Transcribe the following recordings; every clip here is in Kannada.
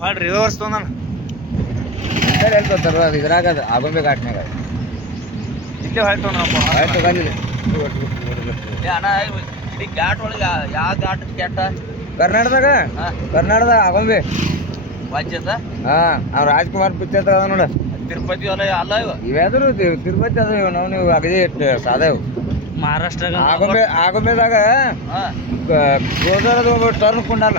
ಹೊಳ್ ರಿವರ್ಸ್ ತೊಂದಾನ ಹೇಳ್ತಾರ ಅದು ಇದ್ರಾಗ ಅದು ಆಗೊಂಬೆ ಘಾಟ್ನಾಗ ಇಲ್ಲೇ ಹೊಳ್ ಆಯ್ತು ಬಂದಿಲ್ಲ ಏ ಅಣ್ಣ ಇಡೀ ಘಾಟ್ ಒಳಗೆ ಯಾವ ಘಾಟ್ ಕೆಟ್ಟ ಕರ್ನಾಟಕದಾಗ? ಹಾ. ಕರ್ನಾಟಕದಾಗ ಆಗೊಂಬೆ. ವಾಜ್ಯದ? ಹಾ ಅವ್ ರಾಜ್ಕುಮಾರ್ ಪಿಕ್ಚರ್ ಅದ ನೋಡ. ತಿರುಪತಿ ಅಲ್ಲ ಅಲ್ಲ ಇವ? ಇವ್ಯಾದ್ರು ತಿ- ತಿರುಪತಿ ಅದ ಇವ್ ನಾವು ನೀವು ಅಗದಿ ಸಾದಾ ಮಹಾರಾಷ್ಟ್ರ ಮಹಾರಾಷ್ಟ್ರಾಗ ಆಗೊಂಬೆ ಆಗೊಂಬೆದಾಗ ಹಾ. ಒಬ್ಬ ಟರ್ನ್ ಕೊಂಡಲ್ಲ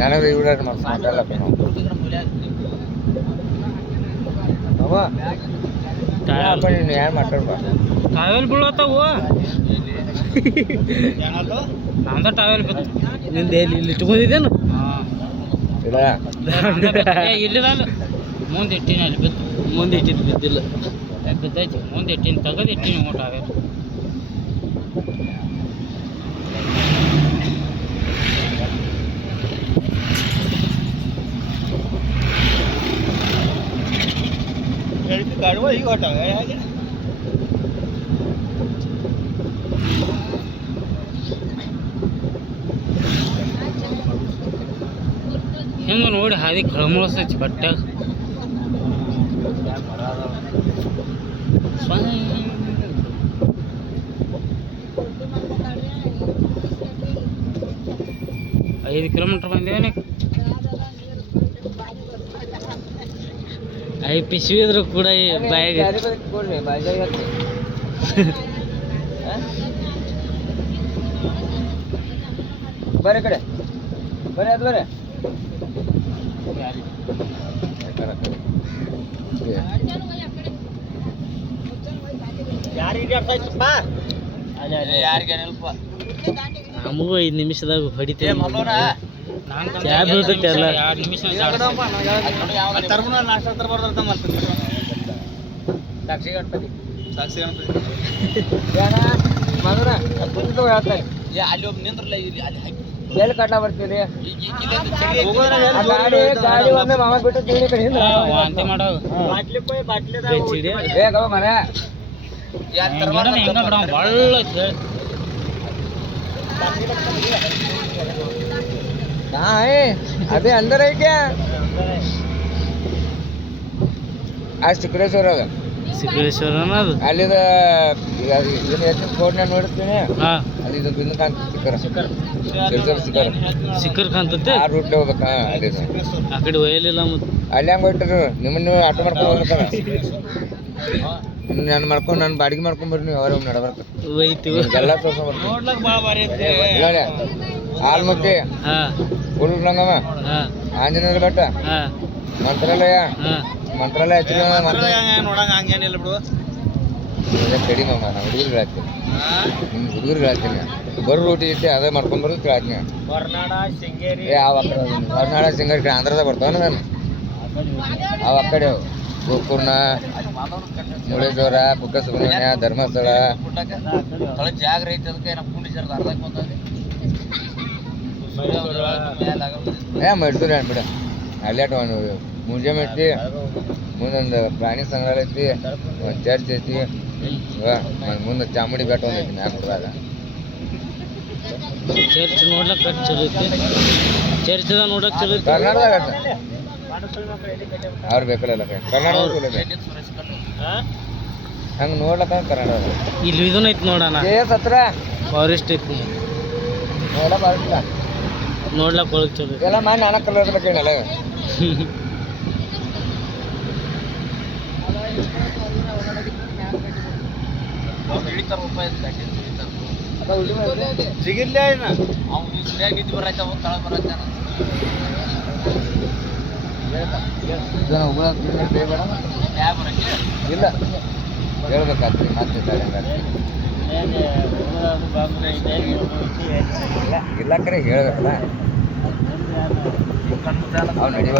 ನನಗೆ ಇವ್ರ ಮಾತಾಡಲಪ್ಪ ನಾವು ಅವ ಅಪ್ಪ ನೀನು ಏನು ಮಾತಾಡ್ಬಾ ಟಾವೆಲ್ ಬೀಳತ್ತಾವು ನಂದ ಟಾವೆಲ್ ಬಿತ್ತು ನಿಂದ ಎಲ್ಲಿ ಇಲ್ಲಿ ಇಟ್ಕೊಂಡಿದ್ದೇನು ಇಲ್ಲ ಇಲ್ಲಿದ ಮುಂದೆ ಇಟ್ಟಿನ ಅಲ್ಲಿ ಬಿತ್ತು ಮುಂದೆ ಇಟ್ಟಿದ್ದು ಬಿದ್ದಿಲ್ಲ ಬಿದ್ದೈತಿ ಮುಂದೆ ಇಟ್ಟಿನ ತೆಗೆದು ಇಟ್ಟಿನ ಟಾವೆಲ್ ಗಾಡಿ ಈಗ ಹೊಟ್ಟಾಗ ಹೇಗೆ ಹೆಂಗ ನೋಡಿ ಹಾದಿ ಕಳಮಳಸೈತಿ ಬಟ್ಟೆ ಐದು ಕಿಲೋಮೀಟ್ರ್ ಬಂದೇವನಿ ಐದು ಪಿಸ್ವಿ ಇದ್ರು ಕೂಡ ಬಾಯಿಗೆ. ಬರೀ ಕಡೆ. ಬರೀ ಅದು ಬರೀ. ನಮಗೂ ಐದು ನಿಮಿಷದಾಗ ಹೊಡಿತೇವೆ ಎಲ್ಲ. ಎರಡು ನಿಮಿಷ ನಾಷ್ಟ ತರಬಾರ್ದು ಮಾಡ್ತೀನಿ. ಸಾಕ್ಷಿ ಗಣಪತಿ. ಸಾಕ್ಷಿ ಗಣಪತಿ. ಅಲ್ಲಿ ಒಬ್ಬ ನಿಂದ್ರಲ್ಲ ಇಲ್ಲಿ ಅಲ್ಲಿ ಹಾಕಿ. ಎಲ್ಲಿ ಐತಿ. ಗಾಡಿ ಗಾಡಿ ಒಮ್ಮೆ ಮಾಮ ಬಿಟ್ಟು ತಿಳಿ ಕಡೆ ಹಿಂದೆ ವಾಂತಿ ಮಾಡೋ ಚಿಡಿ ಏ ಗವ ಮರ ಯಾರ್ ತರ್ಬಾರ್ದು ಹೆಂಗ ಬಡ ಬಳ್ಳ ಐತೆ है अभी अंदर ಅದೇ ಅಂದರ आज ಆ ಶುಕ್ರೇಶ್ವರ ಅದ? ಸಿದ್ದೇಶ್ವರನ ಅದು ಅಲ್ಲಿದ ನೋಡ್ತೀನಿ ಹಾ. ಅಲ್ಲಿ ಇದು ಬಿಂದು ಕಾಂತ ಸಿಕ್ಕರ್. ಕಾಣ್ತತೆ ಆ ರೂಟ್ ಹೋಗ್ಬೇಕ ಅಲ್ಲಿ ಆ ಕಡೆ ಒಯ್ಯಲಿಲ್ಲ ಮತ್ತೆ ಅಲ್ಲಿ ಹಂಗೆ ಹೊಟ್ಟರು ನಿಮ್ಮನ್ನ ನೀವು ಆಟೋ ಮಾಡ್ಕೊಂಡು ಹೋಗ್ಬೇಕಾರ ನಾನು ಮಾಡ್ಕೊಂಡು ನಾನು ಬಾಡಿಗೆ ಮಾಡ್ಕೊಂಡ್ ಬರ್ರಿ ನೀವು ಅವ್ರ ನಡಬರ್ಕ. ಒಯ್ತೀವಿ. ಎಲ್ಲ ತೋರ್ಸ್ಕೊಂಡ್ ಭಾಳ ಭಾರಿ ಐತಿ ಆಲ್ಮಟ್ಟಿ ಹಾ. ರಂಗಮ್ಮ ಹಾ. ಆಂಜನೇಯರ ಬೆಟ್ಟ. ಹಾ. ಮಂತ್ರಾಲಯ. ಹಾ. ಮಂತ್ರಾಲಯ ನೋಡಂಗ ಹಂಗೇನಿಲ್ಲ ಬಿಡು. ಕಡಿಮೆ ಮಾಮ ನಾ ಹುಡುಗರು ಹೇಳ್ತೀನಿ ನಿಮ್ಮ ಹುಡುಗರು ಹೇಳ್ತೀನಿ ಬರೋ ರೂಟಿ ಐತಿ ಅದೇ ಮಾಡ್ಕೊಂಡ್ ಬರೋದು ಕೇಳ್ತೀನಿ ಅವ ಹೊರನಾಡ ಸಿಂಗರ್ ಕಡೆ ಆಂಧ್ರದ ಬರ್ತಾವ ನಾನು. ಅವ ಆ ಕಡೆ. ಗೋಕರ್ಣ ಮುಳೇಶ್ವರ ಕುಕ್ಕ ಸುಬ್ರಹ್ಮಣ್ಯ ಧರ್ಮಸ್ಥಳ ತಳ ಜಾಗ ಐತಿ ಅದಕ್ಕೆ ನಮ್ಮ ಕುಂಡಿ ಅರ್ಧಕ್ಕೆ ಏ ಮೈಸೂರು ಅನ್ಬಿಡ ಅಲ್ಲೇ ಒಂದು ಮುಂಜಾನೆ ಐತಿ. ಮುಂದೊಂದು ಪ್ರಾಣಿ ಸಂಗ್ರಹಾಲಯ ಐತಿ. ಒಂದು ಚರ್ಚ್ ಐತಿ. ಮುಂದೆ ಚಾಮುಂಡಿ ಬೆಟ್ಟ ಒಂದು ಐತಿ. ಮ್ಯಾಗ ಹುಡುಗಾಗ ಚರ್ಚ್ ನೋಡ್ಲಕ್ ಕಟ್ ಚಲೋ ಐತಿ. ಚರ್ಚ್ದ ನೋಡಕ್ ಚಲೋ ಐತಿ. ಕರ್ನಾಟಕದಾಗ ಅಷ್ಟ ಅವ್ರು ಬೇಕಲ್ಲ ಕರ್ನಾಟಕ ಹಂಗೆ ನೋಡ್ಲಕ್ಕ ಕರ್ನಾಟಕ ಇಲ್ಲಿ ಇದನ್ನ ಐತಿ ನೋಡೋಣ ಫಾರೆಸ್ಟ್ ಐತಿ. ನೋಡಕ್ ನೋಡ್ಲಕ್ ಹೋಗಿ ಚಲೋ ಐತಿ ಎಲ್ಲ ಮಾಡಿ ನಾಲ್ಕು ಕಲರ್ ಬೇಕೇನಲ್ಲ ಯಾವ ಬರಕ್ಕೆ ಇಲ್ಲ. ಹೇಳ್ಬೇಕಾಗ್ತದೆ ಮತ್ತೆ ಹಂಗಾರೆ. ಇಲ್ಲ ಇಲ್ಲ ಕರೆ ಹೇಳ್ಬೇಕಲ್ಲ. ಅವ್ ನಡಿವ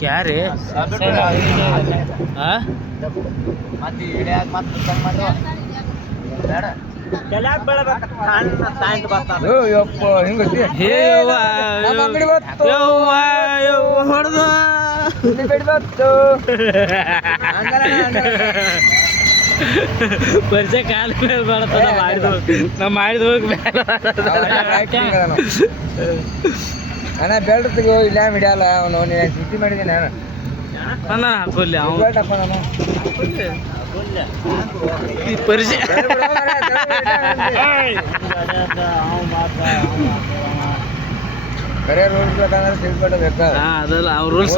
ಕ್ಯಾರಿ ಮತ್ತೆ ಬೇಡ. ಹೊಡ್ದ. ಪರಿಚಯ ಕಾಲ ಮೇಲೆ ಬರ್ತದ ಮಾಡಿದ ನಾ ಮಾಡಿದ ಅಣ್ಣ ಬೆಲ್ಟ್ ತಗೋ ಇಲ್ಲ ಹಿಡಿಯಲ್ಲ ಅವನು ನೀನು ಸುದ್ದಿ ಮಾಡಿದ್ದೀನಿ ಅಣ್ಣ. ಅಣ್ಣ? ಅವ್ನು. ನಾನು. ಪರಿಚಯ. ಕರೆ ರೂಲ್ಸ್ ಸೀಟ್ ಬೆಲ್ಟ್ ಬೇಕಾ ಹಾ ಅದಲ್ಲ ಅವ್ರ ರೂಲ್ಸ್